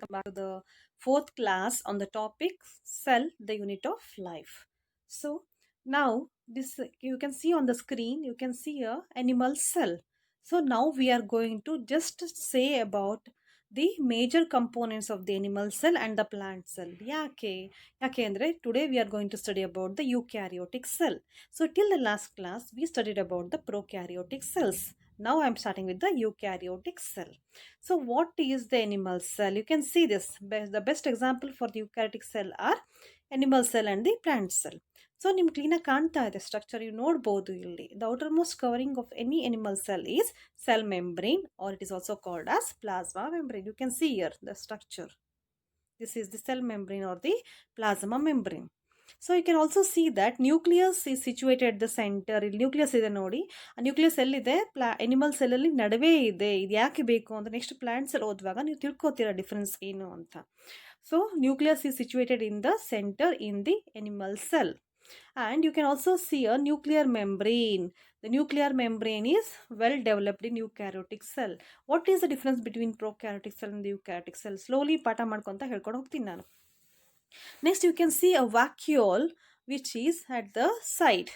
welcome back to the fourth class on the topic cell, the unit of life. So now this you can see on the screen, you can see a animal cell. So now we are going to just say about the major components of the animal cell and the plant cell. Yake andre today we are going to study about the eukaryotic cell. So till the last class we studied about the prokaryotic cells. Now I am starting with the eukaryotic cell. So what is the animal cell? You can see this. The best example for the eukaryotic cell are animal cell and the plant cell. So ನಿಮ್ಗೆ ಕ್ಲೀನಾಗಿ ಕಾಣ್ತಾ ಇದೆ structure you ನೋಡ್ಬೋದು ಇಲ್ಲಿ. The outermost covering of any animal cell is cell membrane, or it is also called as plasma membrane. You can see here the structure. This is the cell membrane or the plasma membrane. So you can also see that nucleus is situated at the center. ಇಲ್ಲಿ nucleus ಇದೆ ನೋಡಿ, ಆ nucleus ಎಲ್ಲಿದೆ? Animal cell ಅಲ್ಲಿ ನಡುವೆ ಇದೆ. ಇದು ಯಾಕೆ ಬೇಕು ಅಂತ ನೆಕ್ಸ್ಟ್ ಪ್ಲಾಂಟ್ ಸೆಲ್ ಓದುವಾಗ ನೀವು ತಿಳ್ಕೊತೀರಾ ಡಿಫ್ರೆನ್ಸ್ ಏನು ಅಂತ. So nucleus is situated in the center in the animal cell. And you can also see a nuclear membrane. The nuclear membrane is well developed in eukaryotic cell. What is the difference between prokaryotic cell and the eukaryotic cell? Slowly ಪಾಠ ಮಾಡ್ಕೊಂತ ಹೇಳ್ಕೊಂಡು ಹೋಗ್ತೀನಿ ನಾನು. Next you can see a vacuole which is at the side.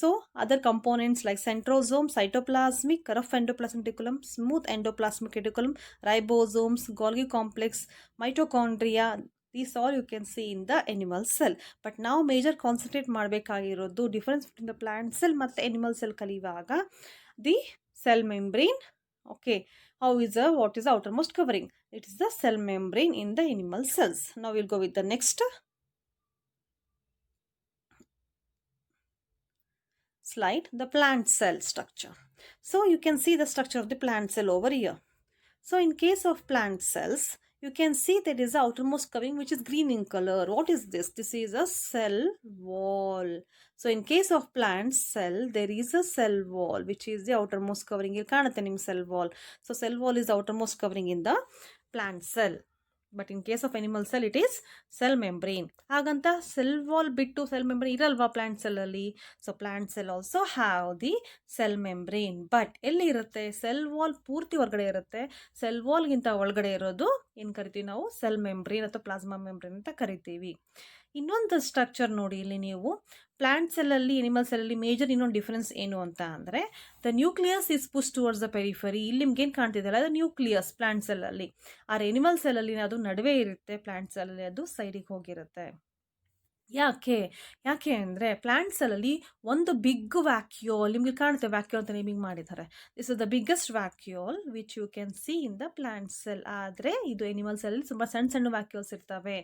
So other components like centrosome, cytoplasmic, rough endoplasmic reticulum, smooth endoplasmic reticulum, ribosomes, Golgi complex, mitochondria, these all you can see in the animal cell. But now major concentrate ಮಾಡಬೇಕಾಗಿರೋದು difference between the plant cell ಮತ್ತು animal cell ಕಲಿಯುವಾಗ the cell membrane. Okay, what is the outermost covering? It is the cell membrane in the animal cells. Now we'll go with the next slide, the plant cell structure. So you can see the structure of the plant cell over here. So in case of plant cells, you can see that is the outermost covering which is green in color. What is this? This is a cell wall. So in case of plant cell, there is a cell wall which is the outermost covering. Here ಕಾಣುತ್ತೆ ನಿಮ್ಮ cell wall. So cell wall is the outermost covering in the plant cell. But in case of animal cell, it is cell membrane. ಹಾಗಂತ cell wall ಬಿಟ್ಟು cell membrane ಇರಲ್ವಾ plant cell ಅಲ್ಲಿ? So plant cell also have the cell membrane. But ಎಲ್ಲಿ ಇರುತ್ತೆ? cell wall ಪೂರ್ತಿ ಹೊರಗಡೆ ಇರುತ್ತೆ. cell wall ಗಿಂತ ಒಳಗಡೆ ಇರೋದು ಏನು ಕರಿತೀವಿ ನಾವು? cell membrane ಅಥವಾ plasma membrane ಅಂತ ಕರಿತೀವಿ. ಇನ್ನೊಂದು ಸ್ಟ್ರಕ್ಚರ್ ನೋಡಿ ಇಲ್ಲಿ ನೀವು ಪ್ಲಾಂಟ್ ಸೆಲ್ ಅಲ್ಲಿ ಅನಿಮಲ್ ಸೆಲ್ ಅಲ್ಲಿ ಮೇಜರ್ ಇನ್ನೊಂದು ಡಿಫರೆನ್ಸ್ ಏನು ಅಂತ ಅಂದ್ರೆ the nucleus is push towards the periphery. ಇಲ್ಲಿ ನಿಮ್ಗೆ ಏನು ಕಾಣ್ತಿದೆಯಲ್ಲ ಅದು ನ್ಯೂಕ್ಲಿಯಸ್ ಪ್ಲಾಂಟ್ ಸೆಲ್ ಅಲ್ಲಿ. ಆ ಎನಿಮಲ್ ಸೆಲ್ ಅಲ್ಲಿ ಅದು ನಡುವೆ ಇರುತ್ತೆ, ಪ್ಲಾಂಟ್ ಸೆಲ್ ಅಲ್ಲಿ ಅದು ಸೈಡಿಗೆ ಹೋಗಿರುತ್ತೆ. ಯಾಕೆ ಅಂದರೆ ಪ್ಲಾಂಟ್ ಸೆಲ್ಲಲ್ಲಿ ಒಂದು ಬಿಗ್ ವ್ಯಾಕ್ಯೂಲ್ ನಿಮಗೆ ಕಾಣುತ್ತೆ, ವ್ಯಾಕ್ಯೂಲ್ ಅಂತ ನೇಮಿಂಗ್ ಮಾಡಿದ್ದಾರೆ. This is the biggest vacuole which you can see in the plant cell. ಆದರೆ ಇದು ಎನಿಮಲ್ ಸೆಲ್ಲಲ್ಲಿ ತುಂಬ ಸಣ್ಣ ಸಣ್ಣ ವ್ಯಾಕ್ಯೂಲ್ಸ್ ಇರ್ತವೆ.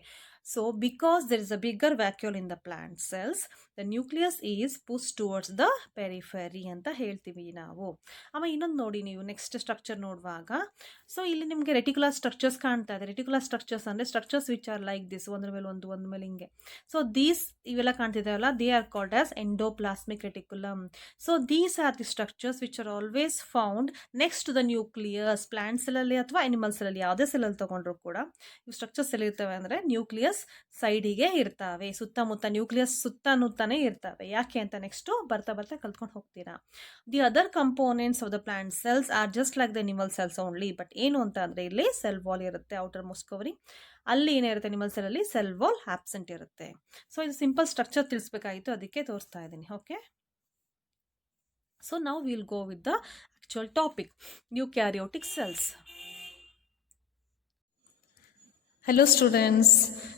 So because there is a bigger vacuole in the plant cells, the nucleus is push towards the periphery ಅಂತ ಹೇಳ್ತೀವಿ ನಾವು. ಆಮೇಲೆ ಇನ್ನೊಂದು ನೋಡಿ ನೀವು ನೆಕ್ಸ್ಟ್ ಸ್ಟ್ರಕ್ಚರ್ ನೋಡುವಾಗ, ಸೊ ಇಲ್ಲಿ ನಿಮಗೆ ರೆಟಿಕ್ಯುಲರ್ ಸ್ಟ್ರಕ್ಚರ್ಸ್ ಕಾಣ್ತಾ ಇದೆ. ರೆಟಿಕ್ಯುಲರ್ ಸ್ಟ್ರಕ್ಚರ್ಸ್ ಅಂದರೆ structures which are like this, ಒಂದ್ರ ಮೇಲೆ ಒಂದ್ರ ಮೇಲೆ ಹಿಂಗೆ. ಸೊ these ಇವೆಲ್ಲ ಕಾಣ್ತಿದ್ದಾವಲ್ಲ, they are called as endoplasmic reticulum. So these are the structures which are always found next to the nucleus. Plant ಸೆಲ್ಲಲ್ಲಿ ಅಥವಾ ಅನಿಮಲ್ ಸೆಲ್ಲಲ್ಲಿ ಯಾವುದೇ ಸೆಲ್ಲಲ್ಲಿ ತೊಗೊಂಡ್ರು ಕೂಡ ಇವು ಸ್ಟ್ರಕ್ಚರ್ಸ್ ಎಲ್ಲಿ ಇರ್ತವೆ ಅಂದರೆ ನ್ಯೂಕ್ಲಿಯಸ್ ಸೈಡಿಗೆ ಇರ್ತವೆ, ಸುತ್ತಮುತ್ತ ನ್ಯೂಕ್ಲಿಯಸ್ ಸುತ್ತಮುತ್ತನೇ ಇರ್ತವೆ. ಯಾಕೆ ಅಂತ ನೆಕ್ಸ್ಟು ಬರ್ತಾ ಬರ್ತಾ ಕಲ್ತ್ಕೊಂಡು ಹೋಗ್ತೀರಾ. The other components of the plant cells are just like the animal cells only. But ಏನು ಅಂತ ಅಂದರೆ ಇಲ್ಲಿ ಸೆಲ್ ವಾಲ್ ಇರುತ್ತೆ, ಔಟರ್ ಮೋಸ್ಟ್ ಕವರಿಂಗ್. ಅಲ್ಲಿ ಏನಿರುತ್ತೆ ಅನಿಮಲ್ ಸೆಲ್ಲಲ್ಲಿ ಸೆಲ್ ವಾಲ್ ಆಬ್ಸೆಂಟ್ ಇರುತ್ತೆ. ಸೊ ಇದು ಸಿಂಪಲ್ ಸ್ಟ್ರಕ್ಚರ್ ತಿಳಿಸ್ಬೇಕಾಗಿತ್ತು, ಅದಕ್ಕೆ ತೋರಿಸ್ತಾ ಇದ್ದೀನಿ. Okay, so now will go with the actual topic, eukaryotic cells. Hello students,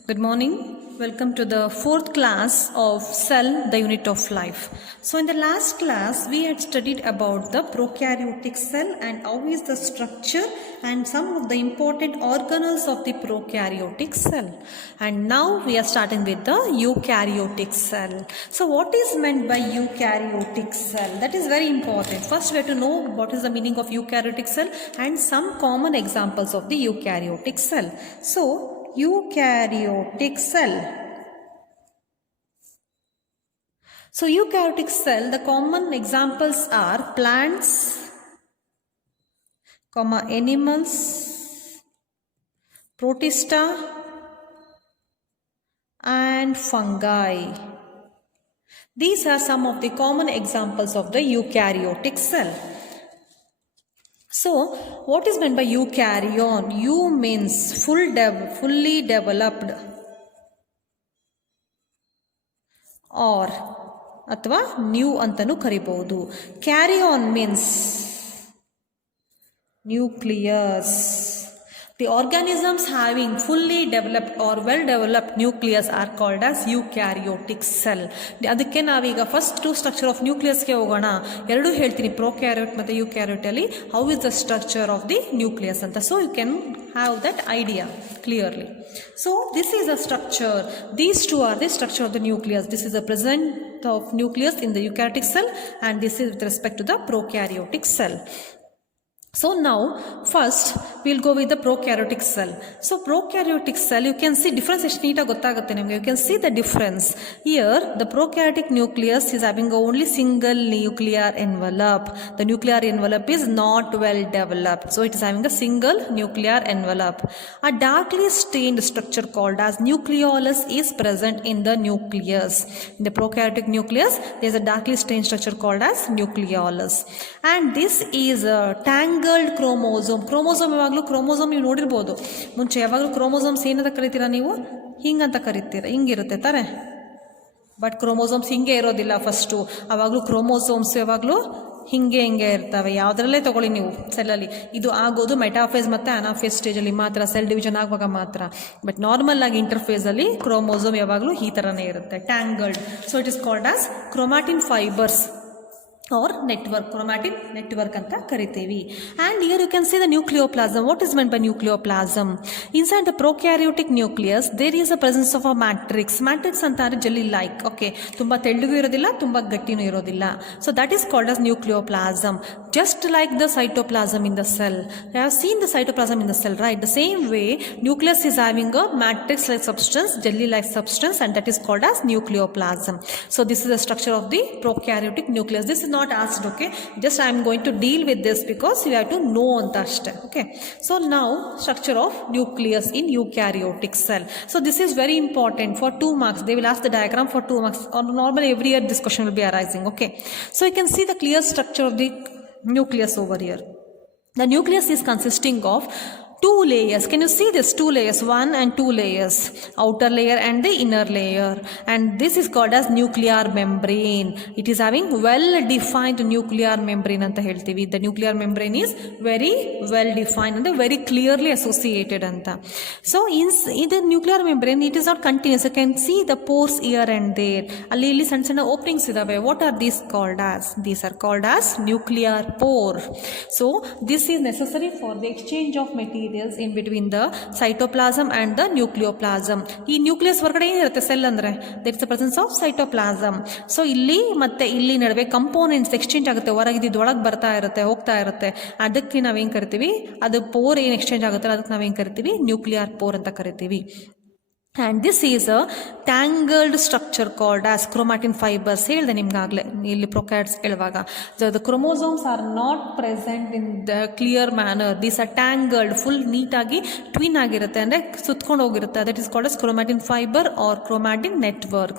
good morning. Welcome to the fourth class of cell, the unit of life. So in the last class we had studied about the prokaryotic cell and how is the structure and some of the important organelles of the prokaryotic cell. And now we are starting with the eukaryotic cell. So what is meant by eukaryotic cell? That is very important. First we have to know what is the meaning of eukaryotic cell and some common examples of the eukaryotic cell. So eukaryotic cell. So eukaryotic cell, the common examples are plants, animals, protista and fungi. These are some of the common examples of the eukaryotic cell. So what is meant by eukaryon? You means fully developed or ಅಥವಾ new ಅಂತಲೂ ಕರಿಬಹುದು. Carry on means nucleus. The organisms having fully developed or well developed nucleus are called as eukaryotic cell. ಅದಕ್ಕೆ ನಾವೀಗ first structure of ನ್ಯೂಕ್ಲಿಯಸ್ಗೆ ಹೋಗೋಣ. ಎರಡು ಹೇಳ್ತೀನಿ, prokaryote ಮತ್ತು eukaryote ಅಲ್ಲಿ how is the structure of the nucleus ಅಂತ. So you can have that idea clearly. So this is a structure. These two are the structure of the nucleus. This is the present of nucleus in the eukaryotic cell, and this is with respect to the prokaryotic cell. So now first we'll go with the prokaryotic cell. So prokaryotic cell, you can see difference ಎಷ್ಟು ನೀಟಾಗಿ ಗೊತ್ತಾಗುತ್ತೆ ನಿಮಗೆ. You can see the difference. Here the prokaryotic nucleus is having only single nuclear envelope. The nuclear envelope is not well developed. So it is having a single nuclear envelope. A darkly stained structure called as nucleolus is present in the nucleus. In the prokaryotic nucleus there is a darkly stained structure called as nucleolus. And this is a tangled chromosome. Chromosome ಯಾವಾಗಲೂ chromosome ನೀವು ನೋಡಿರ್ಬೋದು. ಮುಂಚೆ ಯಾವಾಗಲೂ chromosomes ಏನಂತ ಕರಿತೀರಾ ನೀವು? ಹಿಂಗಂತ ಕರಿತೀರ, ಹಿಂಗಿರುತ್ತೆ ತಾನೆ. But chromosomes ಹಿಂಗೆ ಇರೋದಿಲ್ಲ. ಫಸ್ಟು ಅವಾಗಲೂ ಕ್ರೋಮೋಸೋಮ್ಸ್ ಯಾವಾಗಲೂ ಹಿಂಗೆ ಇರ್ತವೆ. ಯಾವುದರಲ್ಲೇ ತಗೊಳ್ಳಿ ನೀವು ಸೆಲ್ಲಲ್ಲಿ. ಇದು ಆಗೋದು ಮೆಟಾಫೇಸ್ ಮತ್ತು ಅನಾಫೇಸ್ ಸ್ಟೇಜಲ್ಲಿ ಮಾತ್ರ, ಸೆಲ್ ಡಿವಿಷನ್ ಆಗುವಾಗ ಮಾತ್ರ. ಬಟ್ ನಾರ್ಮಲ್ ಆಗಿ ಇಂಟರ್ಫೇಸಲ್ಲಿ ಕ್ರೋಮೋಸೋಮ್ ಯಾವಾಗಲೂ ಈ ಥರನೇ ಇರುತ್ತೆ, tangled. So it is called as chromatin fibres or network, chromatin network anta karitevi. And here you can see the nucleoplasm. What is meant by nucleoplasm? Inside the prokaryotic nucleus there is a presence of a matrix. Matrix antare jelly like, okay, tumba ತೆಳ್ಳಗೂ ಇರೋದಿಲ್ಲ, ತುಂಬಾ ಗಟ್ಟಿನೂ ಇರೋದಿಲ್ಲ. So that is called as nucleoplasm. Just like the cytoplasm in the cell. You have seen the cytoplasm in the cell, right? The same way nucleus is having a matrix like substance, jelly like substance, and that is called as nucleoplasm. So this is the structure of the prokaryotic nucleus. This is not asked, okay, just I am going to deal with this because you have to know anta ashte. Okay, so now structure of nucleus in eukaryotic cell. So this is very important for 2 marks. They will ask the diagram for 2 marks, or normally every year this question will be arising. Okay, so you can see the clear structure of the nucleus over here. The nucleus is consisting of 2 layers. Can you see this? 2 layers, 1 and 2 layers, outer layer and the inner layer. And this is called as nuclear membrane. It is having well defined nuclear membrane anta heltivi. The nuclear membrane is very well defined and very clearly associated anta. So in the nuclear membrane it is not continuous. You can see the pores here and there. Alli illi sanna openings idave. What are these called as? These are called as nuclear pore. So this is necessary for the exchange of material in between the cytoplasm and the nucleoplasm. ಈ nucleus ಹೊರಗಡೆ ಏನಿರುತ್ತೆ cell ಅಂದರೆ there is a presence of cytoplasm. So ಇಲ್ಲಿ ಮತ್ತೆ ಇಲ್ಲಿ ನಡುವೆ components exchange ಆಗುತ್ತೆ, ಹೊರಗಿದ್ದು ಒಳಗೆ ಬರ್ತಾ ಇರುತ್ತೆ, ಹೋಗ್ತಾ ಇರುತ್ತೆ. ಅದಕ್ಕೆ ನಾವೇನು ಕರಿತೀವಿ, ಅದು ಪೋರ್ ಏನು ಎಕ್ಸ್ಚೇಂಜ್ ಆಗುತ್ತೆ ಅದಕ್ಕೆ ನಾವೇನು ಕರಿತೀವಿ, ನ್ಯೂಕ್ಲಿಯರ್ ಪೋರ್ ಅಂತ ಕರಿತೀವಿ. And this is a tangled structure called as chromatin fibers. ಹೇಳಿದೆ ನಿಮ್ಗಾಗಲೇ ಇಲ್ಲಿ ಪ್ರೊಕ್ಯಾರಿಯೋಟ್ಸ್ ಹೇಳುವಾಗ. The chromosomes are not present in the clear manner. These are tangled, full ನೀಟಾಗಿ ಟ್ವಿನ್ ಆಗಿರುತ್ತೆ, ಅಂದರೆ ಸುತ್ಕೊಂಡು ಹೋಗಿರುತ್ತೆ. That is called as chromatin fiber or chromatin network.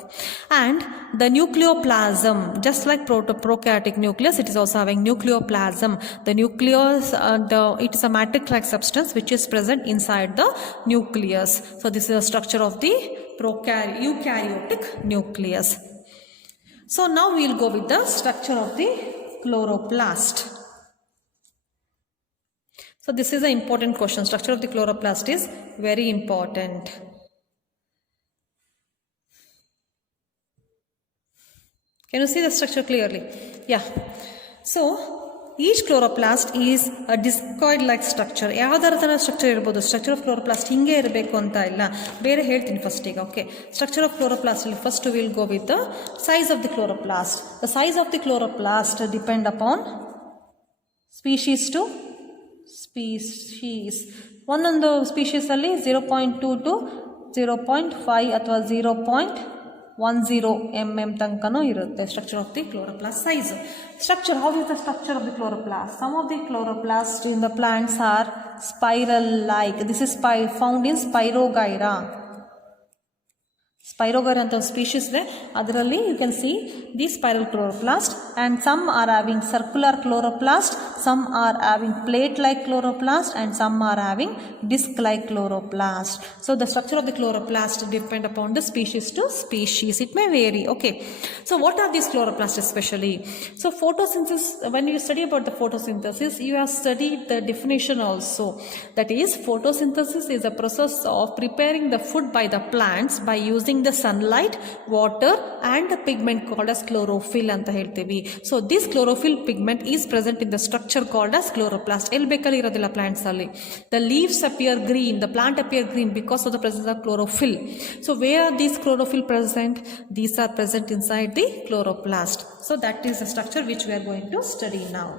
And the nucleoplasm, just like prokaryotic nucleus, it is also having nucleoplasm. The nucleus, it is a matrix-like substance which is present inside the nucleus. So this is the structure of the eukaryotic nucleus. So now we will go with the structure of the chloroplast. So this is an important question. Structure of the chloroplast is very important. Can you see the structure clearly? Yeah. So each chloroplast is a discoid like structure. ಯಾವ್ದಾರ ಥರ structure ಇರ್ಬೋದು. Structure of chloroplast ಹಿಂಗೆ ಇರಬೇಕು ಅಂತ ಇಲ್ಲ, ಬೇರೆ ಹೇಳ್ತೀನಿ first ಈಗ. ಓಕೆ, ಸ್ಟ್ರಕ್ಚರ್ ಆಫ್ ಕ್ಲೋರೋಪ್ಲಾಸ್ಟ್ ಅಲ್ಲಿ first will go with the size of the chloroplast. The size of the chloroplast depend upon species to species. ಒಂದೊಂದು ಸ್ಪೀಶೀಸಲ್ಲಿ 0.2 to 0.5 ಅಥವಾ 0.10 mm ತನಕನೂ ಇರುತ್ತೆ structure of the chloroplast size. Structure, how is the structure of the chloroplast? Some of the chloroplasts in the plants are spiral like. This is found in Spirogyra. Spirogyra ಅಂತ ಒಂದು species ಇದೆ, ಅದರಲ್ಲಿ you can see the spiral chloroplast, and some are having circular chloroplast, some are having plate like chloroplast, and some are having disc like chloroplast. So the structure of the chloroplast depend upon the species to species. It may vary. Okay. So what are these chloroplasts especially? So photosynthesis, when you study about the photosynthesis, you have studied the definition also. That is, photosynthesis is a process of preparing the food by the plants by using the sunlight, water and the pigment called as chlorophyll anta heltevi. So this chlorophyll pigment is present in the structure called as chloroplast. ಎಲ್ಲಿ ಬೇಕಲ್ಲಿ ಇರೋದಿಲ್ಲ plants ಅಲ್ಲಿ. The leaves appear green, the plant appear green because of the presence of chlorophyll. So where are these chlorophyll present? These are present inside the chloroplast. So that is the structure which we are going to study now.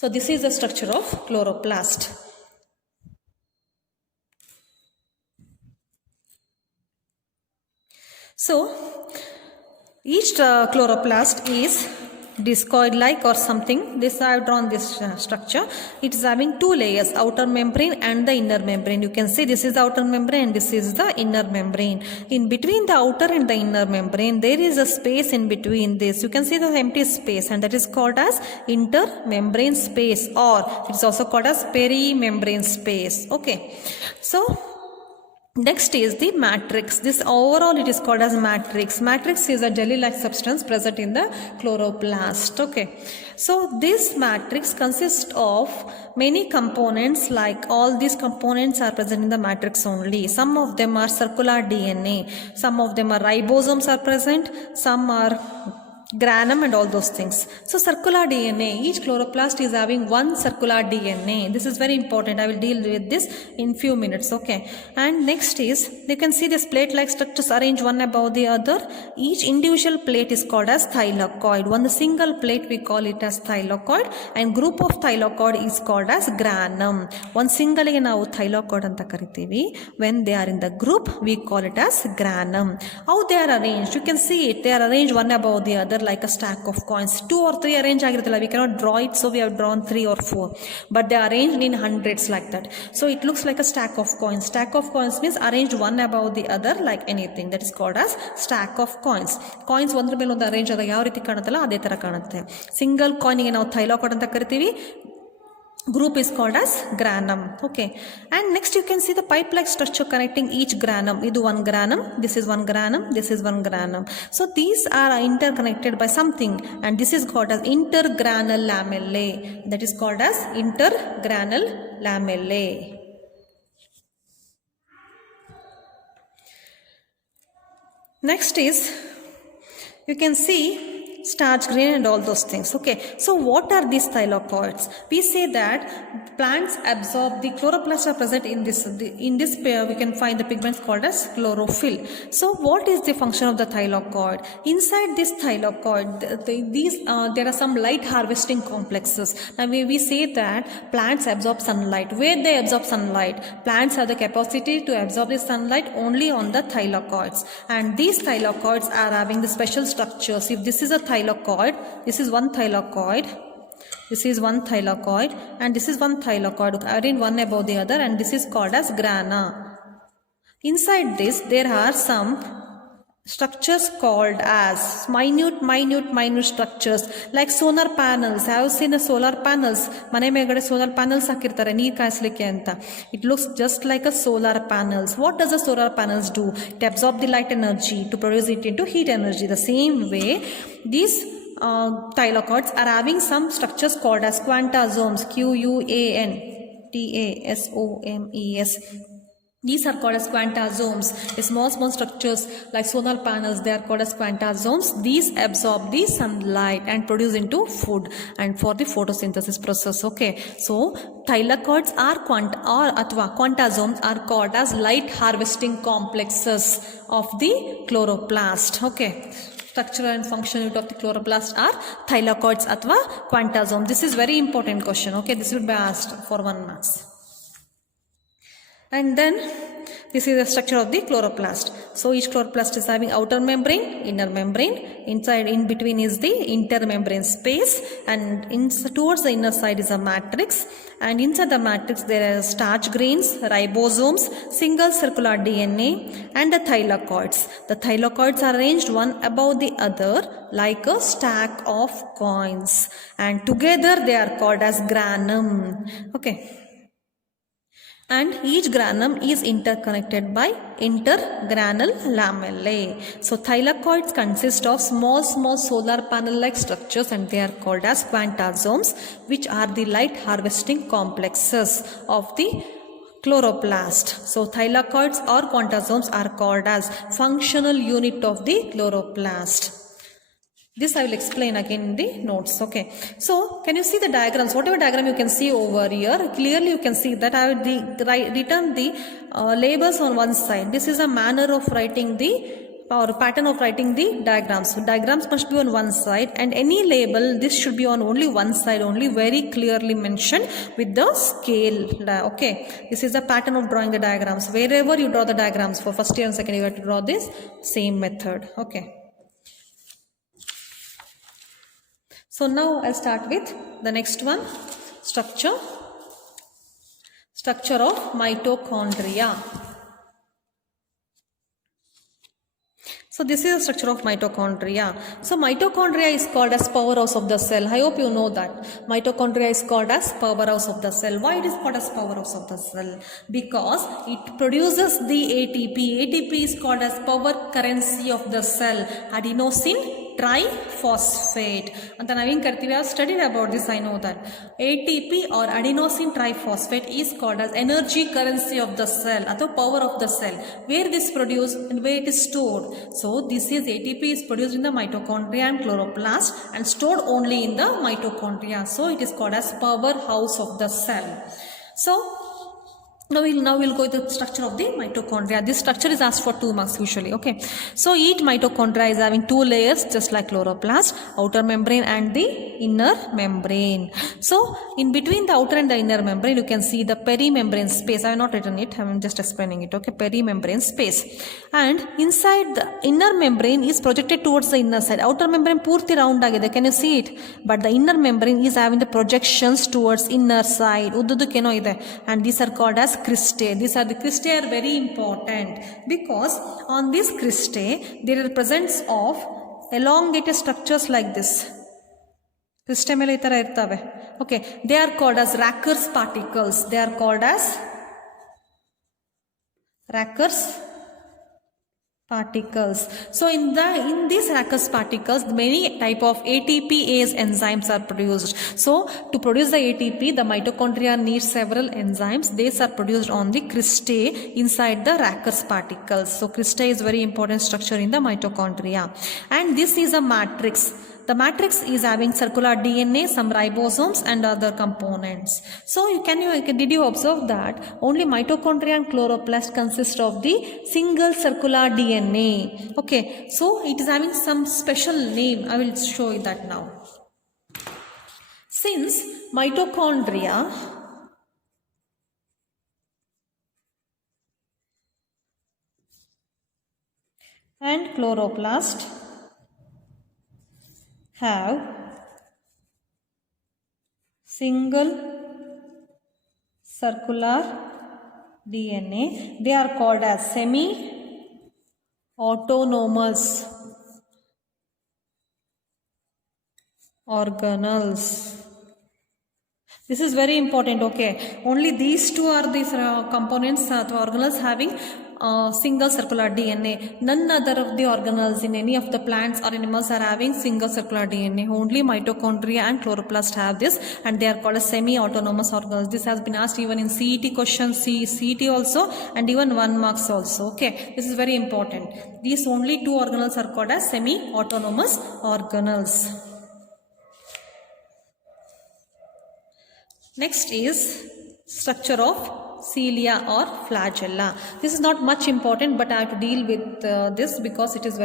So this is the structure of chloroplast. So each chloroplast is discoid like or something. This I have drawn this structure. It is having two layers, outer membrane and the inner membrane. You can see this is the outer membrane and this is the inner membrane. In between the outer and the inner membrane there is a space in between this. You can see the empty space, and that is called as intermembrane space, or it is also called as perimembrane space. Okay. So next is the matrix. This overall it is called as matrix. Matrix is a jelly-like substance present in the chloroplast. Okay. So this matrix consists of many components, like all these components are present in the matrix only. Some of them are circular DNA, some of them are ribosomes are present, some are granum and all those things. So circular DNA, each chloroplast is having one circular DNA. This is very important. I will deal with this in few minutes. Okay. And next is, you can see this plate like structures arranged one above the other. Each individual plate is called as thylakoid. One single plate we call it as thylakoid, and group of thylakoid is called as granum. One single ಗೆ ನಾವು thylakoid ಅಂತ ಕರಿತೀವಿ. When they are in the group we call it as granum. How they are arranged? You can see it. They are arranged one above the other like a stack of coins. 2 or 3 arranged ಆಗಿರುತ್ತಲ್ಲ, we cannot draw it, so we have drawn 3 or 4, but they are arranged in hundreds like that. So it looks like a stack of coins. Stack of coins means arranged one above the other like anything. That is called as stack of coins. Coins ಒಂದ್ರ ಮೇಲೆ ಒಂದು arrange ಆದಾಗ ಯಾವ ರೀತಿ ಕಾಣುತ್ತಲ್ಲ ಅದೇ ತರ ಕಾಣುತ್ತೆ. Single ಕಾಯಿನ್ಗೆ ನಾವು thylakoid ಅಂತ ಕರಿತೀವಿ. Group is called as granum. Okay. And next you can see the pipe-like structure connecting each granum. Idu one granum, this is one granum, this is one granum. So these are interconnected by something, and this is called as intergranal lamellae. That is called as intergranal lamellae. Next is, you can see starch grain and all those things. Okay. So what are these thylakoids? We say that plants absorb the chloroplast are present in this pair. We can find the pigments called as chlorophyll. So what is the function of the thylakoid? Inside this thylakoid, there are some light harvesting complexes. Now we say that plants absorb sunlight. Where they absorb sunlight? Plants have the capacity to absorb the sunlight only on the thylakoids, and these thylakoids are having the special structures. If this is a thylakoid, this is one thylakoid, this is one thylakoid, and this is one thylakoid arranged one above the other, and this is called as grana. Inside this there are some structures called as minute structures like solar panels. I have seen the solar panels. ಮನೆ ಮೇಲ್ಗಡೆ solar panels ಹಾಕಿರ್ತಾರೆ ನೀರು ಕಾಯಿಸ್ಲಿಕ್ಕೆ ಅಂತ. It looks just like a solar panels. What does the solar panels do? It absorb the light energy to produce it into heat energy. The same way these thylakoids are having some structures called as quantasomes. Quantasomes. These are called as quantasomes. The small structures like solar panels, they are called as quantasomes. These absorb the sunlight and produce into food and for the photosynthesis process. Okay. So thylakoids are quantasomes are called as light harvesting complexes of the chloroplast. Okay. Structure and function of the chloroplast are thylakoids athwa quantasome. This is very important question. Okay. This will be asked for 1 marks. And then This is the structure of the chloroplast. So each chloroplast is having outer membrane, inner membrane. Inside, in between is the intermembrane space, and towards the inner side is a matrix. And inside the matrix there are starch grains, ribosomes, single circular DNA, and the thylakoids. The thylakoids are arranged one above the other like a stack of coins, and together they are called as granum. Okay. And each granum is interconnected by intergranule lamellae. So thylakoids consist of small solar panel like structures, and they are called as quantasomes, which are the light harvesting complexes of the chloroplast. So thylakoids or quantasomes are called as functional unit of the chloroplast. This I will explain again in the notes. Okay. So, can you see the diagrams? Whatever diagram you can see over here, clearly you can see that I have written the labels on one side. This is a manner of writing or pattern of writing the diagrams. So, diagrams must be on one side, and any label, this should be on only one side only, very clearly mentioned with the scale. Okay. This is the pattern of drawing the diagrams. Wherever you draw the diagrams for first year and second year, you have to draw this same method. Okay. So now I'll start with the next one, structure of mitochondria. So this is the structure of mitochondria. So mitochondria is called as powerhouse of the cell. I hope you know that. Mitochondria is called as powerhouse of the cell. Why it is called as powerhouse of the cell? Because it produces the ATP. ATP is called as power currency of the cell. Adenosine triphosphate. And then we have studied about this, I know that. ATP or adenosine triphosphate is called as energy currency of the cell, or power of the cell. Where this produced and where it is stored. So this is ATP is produced in the mitochondria and chloroplast and stored only in the mitochondria. So it is called as powerhouse of the cell. So now we'll go to the structure of the mitochondria. This structure is asked for 2 marks usually. Okay. So each mitochondria is having 2 layers just like chloroplast, outer membrane and the inner membrane. So in between the outer and the inner membrane, you can see the perimembrane space. I have not written it. I'm just explaining it. Okay. Perimembrane space. And inside the inner membrane is projected towards the inner side. Outer membrane purti round agide. Can you see it? But the inner membrane is having the projections towards inner side. And these are called as cristae. These are the cristae are very important because on this cristae there are presence of elongated structures like this. Cristae mele itara irtave. Okay, they are called as Racker's particles. They are called as Racker's particles. So in these Racker's particles, many type of ATPase enzymes are produced. So to produce the ATP, the mitochondria needs several enzymes. These are produced on the cristae inside the Racker's particles. So cristae is very important structure in the mitochondria. And this is a matrix. The matrix is having circular DNA, some ribosomes and other components. So did you observe that only mitochondria and chloroplast consist of the single circular DNA? Okay, so it is having some special name. I will show you that now. Since mitochondria and chloroplast have single circular DNA. They are called as semi-autonomous organelles. This is very important. Okay, only these two are these components, organelles having single circular DNA. None other of the organelles in any of the plants or animals are having single circular DNA. Only mitochondria and chloroplast have this, and they are called as semi-autonomous organelles. This has been asked even in CET questions, CET also, and even 1 marks also. Okay, this is very important. These only 2 organelles are called as semi-autonomous organelles. Next is structure of cilia or flagella. This is not much important, but I have to deal with this because it is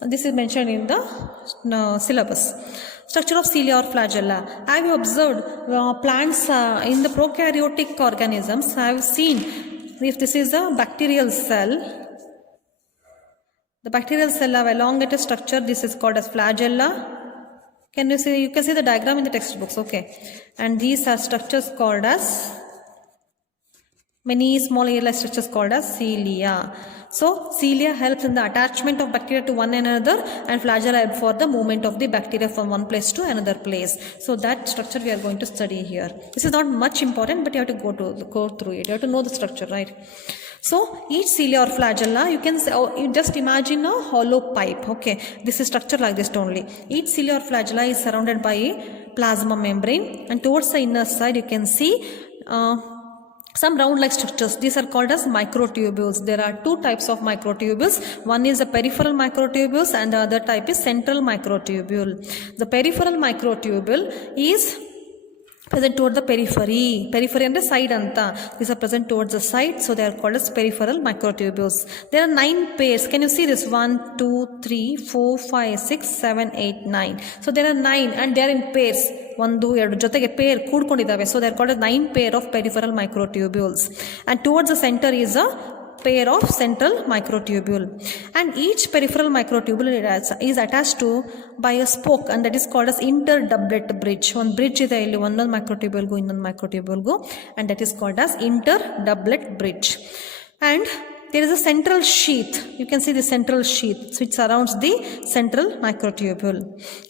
this is mentioned in the syllabus. Structure of cilia or flagella. I have observed plants in the prokaryotic organisms. I have seen if this is a bacterial cell, the bacterial cell have elongated structure. This is called as flagella. Can you see? You can see the diagram in the textbooks. Okay, and these are structures called as many small air-like structures called as cilia. So cilia helps in the attachment of bacteria to one another, and flagella help for the movement of the bacteria from one place to another place. So that structure we are going to study here. This is not much important, but you have to go through it. You have to know the structure, right? So each cilia or flagella, you can you just imagine a hollow pipe. Okay, this is structure like this only. Each cilia or flagella is surrounded by a plasma membrane, and towards the inner side you can see some round-like structures. These are called as microtubules. There are two types of microtubules. One is the peripheral microtubules and the other type is central microtubule. The peripheral microtubule is present toward the periphery and the side anta. These are present towards the side, so they are called as peripheral microtubules. There are 9 pairs. Can you see this? 1, 2, 3, 4, 5, 6, 7, 8, 9. So there are 9 and they are in pairs. 1, 2, ಜೊತೆಗೆ pair ಕೂಡ್ಕೊಂಡಿದ್ದಾವೆ. So they are called as 9 pair of peripheral microtubules. And towards the center is a pair of central microtubule, and each peripheral microtubule is attached to by a spoke, and that is called as interdoublet bridge. One bridge ಇದೆ ಇಲ್ಲಿ ಒಂದೊಂದು microtubule ಗೂ ಇನ್ನೊಂದು microtubule ಗೂ, and that is called as interdoublet bridge. And there is a central sheath. You can see the central sheath which surrounds the central microtubule,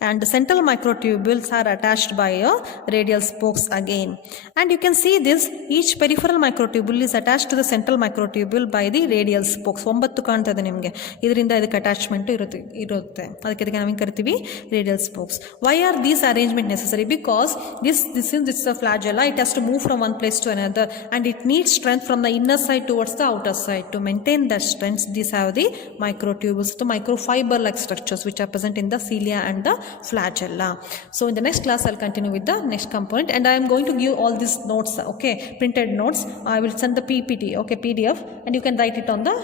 and the central microtubules are attached by a radial spokes again. And you can see this, each peripheral microtubule is attached to the central microtubule by the radial spokes. 9 ಕಾಣ್ತದೆ ನಿಮಗೆ, ಇದರಿಂದ ಇದಕ್ಕೆ attachment ಇರುತ್ತೆ. ಅದಕ್ಕೆ ನಾವು ಕರಿತೀವಿ radial spokes. Why are these arrangement necessary? Because this is a flagella. It has to move from one place to another, and it needs strength from the inner side towards the outer side. To maintain that strength, these have the microtubules, the microfiber like structures which are present in the cilia and the flagella. So in the next class I'll continue with the next component, and I am going to give all these notes, okay, printed notes. I will send the PPT, okay, PDF, and you can write it on the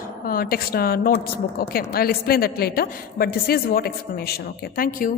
text notes book. Okay, I'll explain that later, but this is what explanation. Okay, thank you.